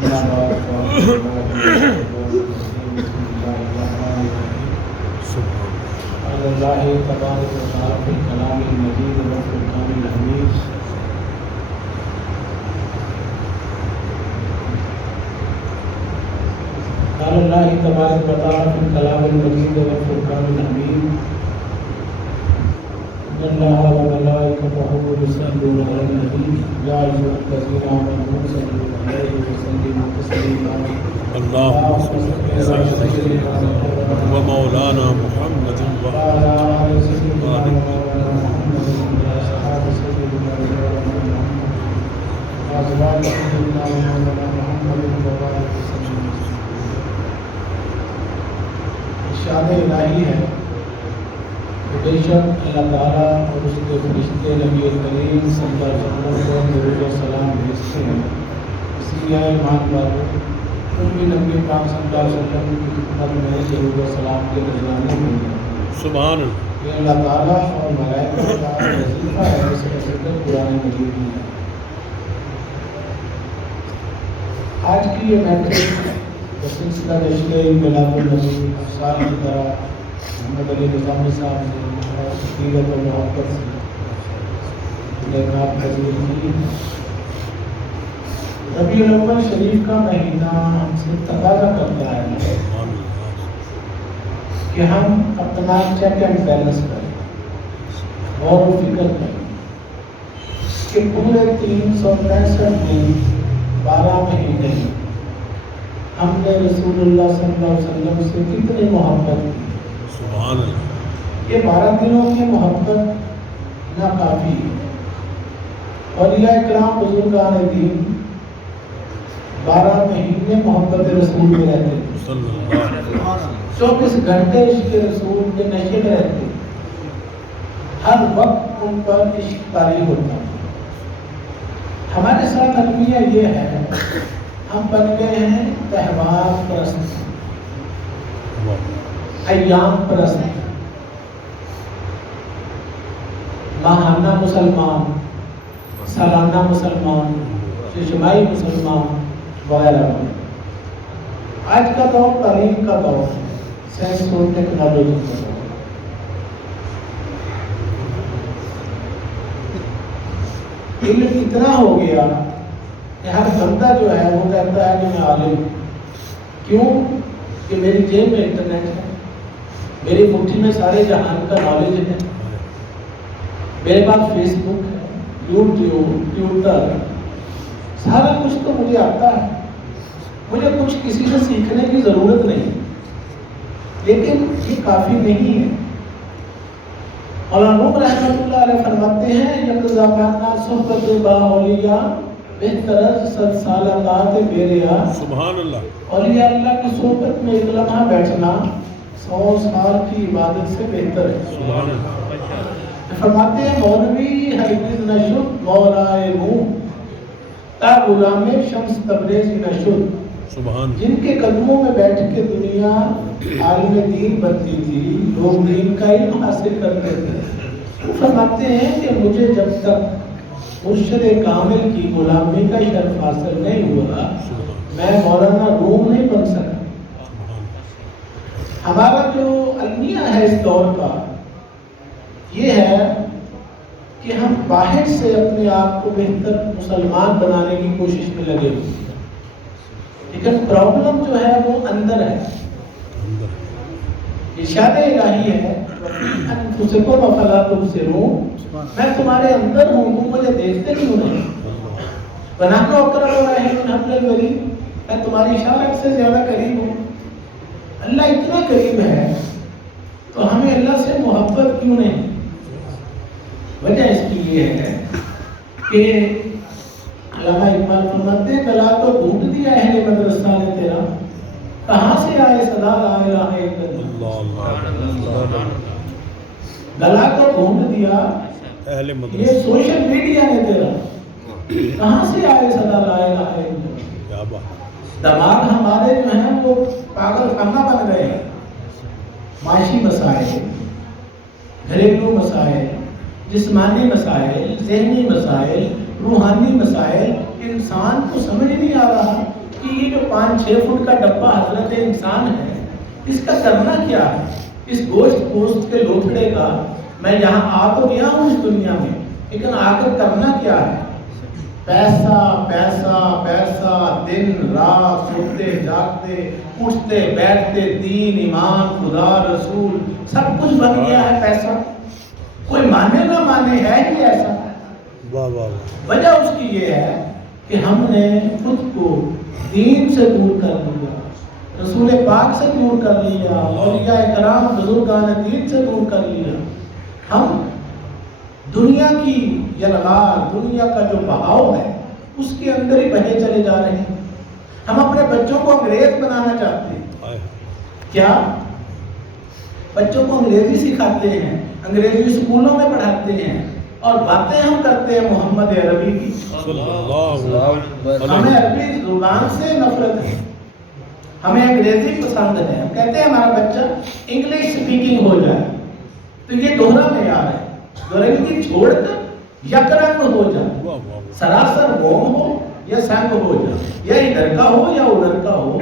اللہ تبارک و تعالی فی الکلام المجید و فرقان الحمید قال اللہ تبارک و تعالی فی الکلام المجید و فرقان الحمید ان اللہ و ملائکتہ یصلون علی النبی یا ایھا الذین آمنوا صلوا علیہ وسلموا تسلیما اللهم صل على سيدنا ومولانا محمد وعلى آله ارشاد الہی ہے بے شک اللہ تعالیٰ اور اس کے فرشتے نبی کریم صلی اللہ علیہ وسلم کو درود و سلام بھیجتے ہیں، اس لیے ایمان والو تم بھی نبی پاک صلی اللہ علیہ وسلم کی خدمت میں درود و سلام کے نذرانے ہوں گے۔ سبحان اللہ۔ یہ اللہ تعالیٰ اور ملائکہ کا وظیفہ ہے، اس کا ذکر قرآن مجید میں ہے۔ آج کی یہ محفل سلسلہ نشر میلاد النبی سال کی طرح محمد علی نظامی صاحب سے اور سیرت و محبت سے دیکھنا پذیر کی۔ ربیع الاول شریف کا مہینہ ہم سے تقاضا کرتا ہے کہ ہم اپنا چیک اینڈ بیلنس کریں، غور و فکر کریں کہ پورے 365 دن 12 مہینے ہم نے رسول اللہ صلی اللہ علیہ وسلم سے کتنی محبت کی۔ سبحان اللہ۔ یہ 12 دنوں کی محبت ناکافی ہے۔ اولیاء کرام بزرگان دین 12 مہینے محبت رسول میں رہتے تھے، 24 گھنٹے عشق رسول کے نشے میں رہتے، ہر وقت ان پر عشق طاری ہوتا۔ ہمارے ساتھ المیہ یہ ہے، ہم بن گئے ہیں تہوار پرست، ایام پرست، ماہانہ مسلمان، سالانہ مسلمان، ششمائی مسلمان وغیرہ۔ آج کا دور تعلیم کا دور ہے، سائنس اور ٹیکنالوجی کا دور ہے۔ علم اتنا ہو گیا کہ ہر بندہ جو ہے وہ کہتا ہے کہ میں عالم ہوں۔ کیوں؟ کہ میری جیب میں انٹرنیٹ ہے، میری مٹھی میں سارے جہان کا نالج ہے، میرے پاس فیس بک ہے، یوٹیوب، ٹویٹر، سارا کچھ تو مجھے آتا ہے، مجھے کچھ کسی سے سیکھنے کی ضرورت نہیں۔ لیکن یہ کافی نہیں ہے۔ مولانا رحمۃ اللہ علیہ فرماتے ہیں یقظانا صحبت با اولیاء بہتر از 100 سال طاعت بیریا۔ سبحان اللہ۔ اولیاء اللہ کی صحبت میں ایک لمحہ بیٹھنا 100 سال کی عبادت سے بہتر ہے۔ سبحان اللہ۔ فرماتے ہیں مولوی ہرگز نہ شد مولائے روم تا غلام شمس تبریزی نہ شد۔ سبحان جن کے قدموں میں بیٹھ کے دنیا عالم دین بنتی تھی، لوگ دین کا علم حاصل کرتے تھے، وہ فرماتے ہیں کہ مجھے جب تک مرشد کامل کی غلامی کا شرف حاصل نہیں ہوا، میں مولانا روم نہیں بن سکا۔ ہمارا جو المیہ ہے اس دور کا یہ ہے کہ ہم باہر سے اپنے آپ کو بہتر مسلمان بنانے کی کوشش میں لگے ہوئے ہیں، لیکن پرابلم جو ہے وہ اندر ہے۔ ارشاد الہی ہے انفسکم افلا تبصرون، میں تمہارے اندر ہوں، تم مجھے دیکھتے کیوں نہیں؟ بنحن اقرب الیہ من حبل الورید، میں تمہاری اشارت سے زیادہ قریب ہوں۔ اللہ اتنا قریب ہے تو ہمیں اللہ سے محبت کیوں نہیں؟ وجہ اس کی یہ ہے کہ علامہ اقبال فرماتے ہیں گلا تو ڈھونڈ دیا اہل مدرسہ نے تیرا، کہاں سے آئے صدا لا الہ الا اللہ۔ گلا تو ڈھونڈ دیا اہل مدرسہ، یہ سوشل میڈیا نے تیرا، کہاں سے آئے صدا لا الہ الا اللہ۔ کیا بات۔ دماغ ہمارے جو ہیں وہ پاگل خانہ بن گئے ہیں۔ معاشی مسائل، گھریلو مسائل، جسمانی مسائل، ذہنی مسائل، روحانی مسائل، انسان کو سمجھ نہیں آ رہا کہ یہ جو 5-6 فٹ کا ڈبہ حضرت انسان ہے، اس کا کرنا کیا ہے؟ اس گوشت کے لوتھڑے کا میں یہاں آ تو گیا ہوں اس دنیا میں، لیکن آ کر کرنا کیا ہے؟ پیسہ پیسہ پیسہ، دن رات سوتے جاگتے اٹھتے بیٹھتے، دین ایمان خدا رسول سب کچھ بن گیا ہے پیسہ۔ کوئی مانے نہ مانے ہے ہی ایسا۔ واہ واہ واہ۔ وجہ اس کی یہ ہے کہ ہم نے خود کو دین سے دور کر لیا، رسول پاک سے دور کر لیا، اولیاء کرام بزرگان دین سے دور کر لیا۔ ہم دنیا کی یلغار، دنیا کا جو بہاؤ ہے اس کے اندر ہی بہے چلے جا رہے ہیں۔ ہم اپنے بچوں کو انگریز بنانا چاہتے ہیں۔ کیا بچوں کو انگریزی سکھاتے ہیں، انگریزی اسکولوں میں پڑھاتے ہیں، اور باتیں ہم کرتے ہیں محمد عربی کی۔ ہمیں عربی زبان سے نفرت ہے، ہمیں انگریزی پسند ہے۔ ہم کہتے ہیں ہمارا بچہ انگلش اسپیکنگ ہو جائے، تو یہ دوہرا معیار ہے۔ دورنگی چھوڑ کر یک رنگ ہو جائے، سراسر موم ہو یا سنگ ہو جائے، یا ادھر کا ہو یا ادھر کا ہو،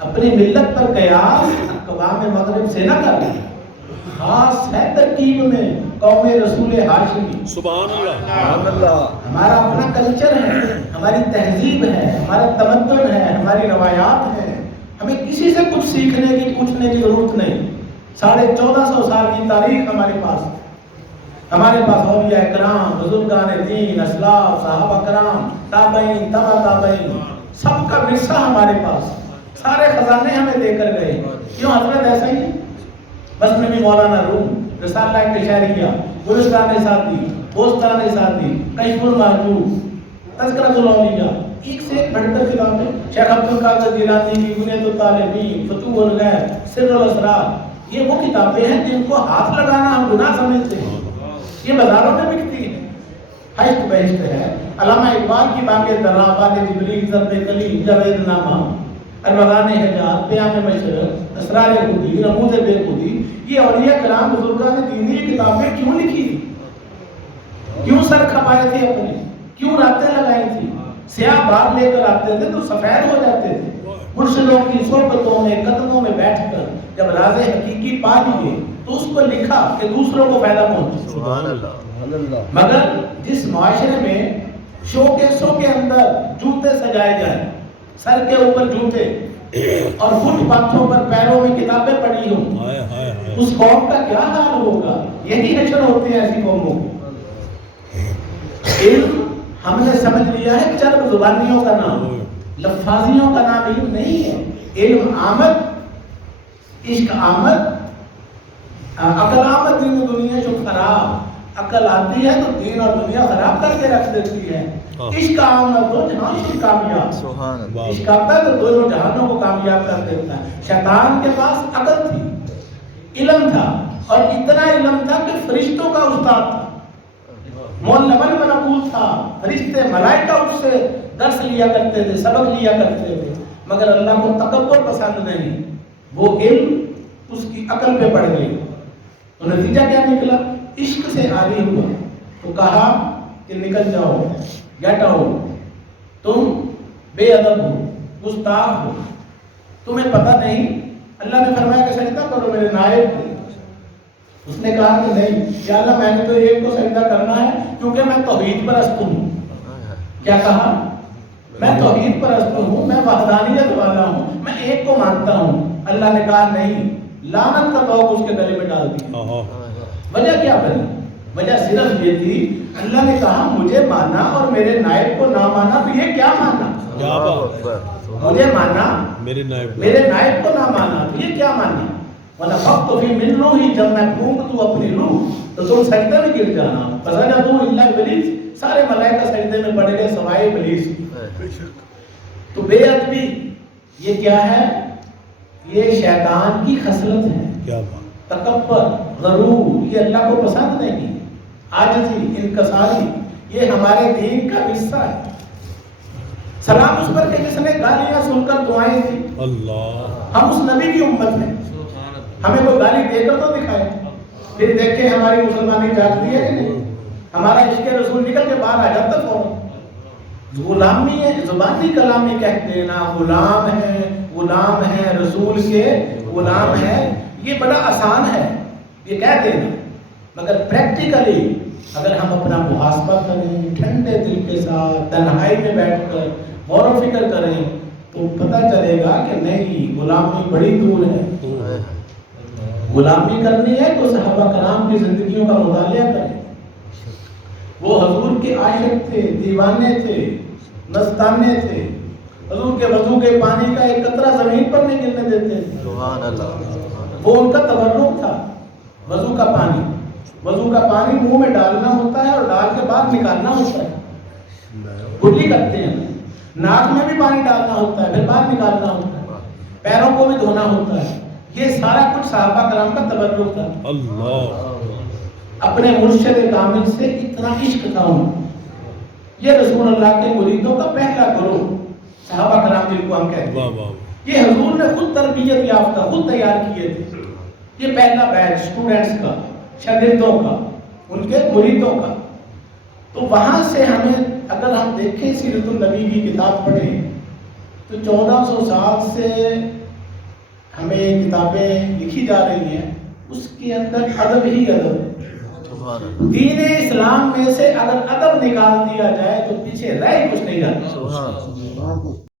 اپنی ملت پر قیاس اقوام مغرب سے نہ کر لیں۔ خاص ہے ترکیب میں قوم رسول ہاشمی۔ سبحان اللہ۔ ہمارا اپنا کلچر ہے، ہماری تہذیب ہے، ہمارا تمدن ہے، ہماری روایات ہیں۔ ہمیں کسی سے کچھ سیکھنے کی پوچھنے کی ضرورت نہیں۔ 1450 سال کی تاریخ ہمارے پاس اولیاء کرام، بزرگان دین، اسلاف، صحابہ کرام، تابعین، تبع تابعین، سب کا ورثہ ہمارے پاس، سارے خزانے ہمیں دے کر گئے۔ کیوں حضرت ایسا ہی؟ مثنوی مولانا روم، رسالہ کشاریہ، گلستان سعدی، بوستان سعدی، کشف المحجوب، تذکرۃ الاولیاء، ایک سے ایک بڑھ کر کتابیں، شیخ عبد القادر جیلانی کی بنیۃ الطالبین، فتوح الغیب، سر الاسرار، یہ وہ کتابیں ہیں جن کو ہاتھ لگانا ہم گناہ سمجھتے ہیں۔ یہ بازاروں میں بکتی ہیں، ہشت بہشت ہے۔ علامہ اقبال کی بانگ درا، باد جبریل، ضرب کلیم، جاوید نامہ، ارمغان حجاز، پیام مشرق، اسرار خودی، رموز بے خودی، یہ اولیاء کرام بزرگان دین نے یہ کتابیں کیوں لکھی تھی؟ کیوں سر کھپائے تھے اپنے؟ کیوں راتیں لگائی تھی؟ سیاہ بال لے کر آتے تھے تو سفید ہو جاتے تھے۔ مرشدوں کی صحبتوں میں، قدموں میں بیٹھ کر جب راز حقیقی پا لیے تو اس کو لکھا کہ دوسروں کو فائدہ پہنچے۔ سبحان اللہ۔ مگر جس معاشرے میں شو کے اندر جوتے سجائے جائیں، سر کے اوپر جوتے اور فٹ پاتھوں پر پیروں میں کتابیں پڑھی ہوں، اس قوم کا کیا حال ہوگا؟ یہی حشر ہوتے ہیں ایسی قوموں کو۔ علم ہم نے سمجھ لیا ہے چرب زبانیوں کا نام، لفاظیوں کا نام علم نہیں ہے۔ علم آمد، عشق آمد، عقل آمد، دین و دنیا جو خراب، عقل آتی ہے تو دین اور دنیا خراب کر کے رکھ دیتی ہے۔ عشق آمد دو جہان کی کامیاب، عشق آتا ہے تو دونوں جہانوں کو کامیاب کر دیتا ہے۔ شیطان کے پاس عقل تھی، علم تھا، اور اتنا علم تھا کہ فرشتوں کا استاد تھا، معلم منقول تھا، فرشتے ملائکہ اس سے درس لیا کرتے تھے، سبق لیا کرتے تھے، مگر اللہ کو تکبر پسند نہیں، وہ علم اس کی عقل پہ پڑ گئی۔ تو نتیجہ کیا نکلا؟ عشق سے عاری ہوا تو کہا کہ نکل جاؤ، گیٹ آؤٹ، تم بے ادب ہو، گستاخ ہو، تمہیں پتہ نہیں۔ اللہ نے فرمایا کہ سجدہ کرو میرے نائب کو۔ اس نے کہا کہ نہیں یا اللہ، میں نے تو ایک کو سجدہ کرنا ہے کیونکہ میں توحید پرست ہوں۔ کیا کہا؟ میں توحید پرست ہوں، میں وحدانیت والا ہوں، میں ایک کو مانتا ہوں۔ اللہ نے کہا نہیں، لعنت کا توق اس کے گلے میں ڈال دیا۔ وجہ کیا بنی؟ وجہ صرف یہ تھی، اللہ نے کہا مجھے مانا اور میرے نائب کو نہ مانا، تو یہ کیا مانا؟ مجھے مانا، میرے نائب کو نہ مانا، تو یہ کیا مانا؟ وَنَفَخْتُ فِي مِن رُوحِي، جب میں پھونک دوں اپنی روح تو تم سجدے میں گر جانا۔ فَسَجَدُوا إِلَّا إِبْلِيسَ، سارے ملائکہ سجدے میں پڑ گئے سوائے ابلیس۔ تو بے ادبی یہ کیا ہے؟ یہ شیطان کی خصلت ہے۔ تکبر، غرور، یہ اللہ کو پسند نہیں۔ عاجزی، انکساری، یہ ہمارے دین کا حصہ ہے۔ سلام اس پر کہ جس نے گالیاں سن کر دعائیں دی۔ ہم اس نبی کی امت ہیں، ہمیں کوئی گالی دے کر تو دکھائے، پھر دیکھیں ہماری مسلمانی جاگتی ہے کہ نہیں، ہمارا عشق رسول نکل کے باہر آ جاتا فوراً۔ غلامی ہے، زبانی کلامی کہہ دینا غلام ہے رسول کے غلام ہے، یہ بڑا آسان ہے یہ کہہ دینا، مگر پریکٹیکلی اگر ہم اپنا محاسبہ کریں ٹھنڈے دل کے ساتھ تنہائی میں بیٹھ کر غور و فکر کریں تو پتہ چلے گا کہ نہیں، غلامی بڑی دور ہے۔ غلامی کرنی ہے تو صحابہ کرام کی زندگیوں کا مطالعہ کریں، وہ حضور کے عاشق تھے، دیوانے تھے، مستانے تھے، حضور کے وضو کے پانی کا ایک قطرہ زمین پر نہیں گرنے دیتے تھے، سبحان اللہ، وہ ان کا تورک تھا۔ وضو کا پانی منہ میں ڈالنا ہوتا ہے اور ڈال کے بعد نکالنا ہوتا ہے، کلی کرتے ہیں، ناک میں بھی پانی ڈالنا ہوتا ہے پھر بعد نکالنا ہوتا ہے، پیروں کو بھی دھونا ہوتا ہے، یہ سارا کچھ صحابہ کرام کا تورک تھا۔ اللہ، اپنے مرشد کامل سے اتنا عشق تھا ان کو۔ یہ رسول اللہ کے مریدوں کا پہلا گروہ صحابہ کرام جن کو ہم کہتے واہ ہیں، واہ، یہ حضور نے خود تربیت یافتہ خود تیار کیے تھے، یہ پہلا بیچ اسٹوڈنٹس کا، شاگردوں کا، ان کے مریدوں کا۔ تو وہاں سے ہمیں اگر ہم دیکھیں سیرت النبی کی کتاب پڑھیں تو 1400 سال سے ہمیں کتابیں لکھی جا رہی ہیں، اس کے اندر ادب ہی ادب ہے۔ سبحان اللہ، دین اسلام میں سے اگر ادب نکال دیا جائے تو پیچھے رہ کچھ نہیں جاتا۔ سبحان اللہ،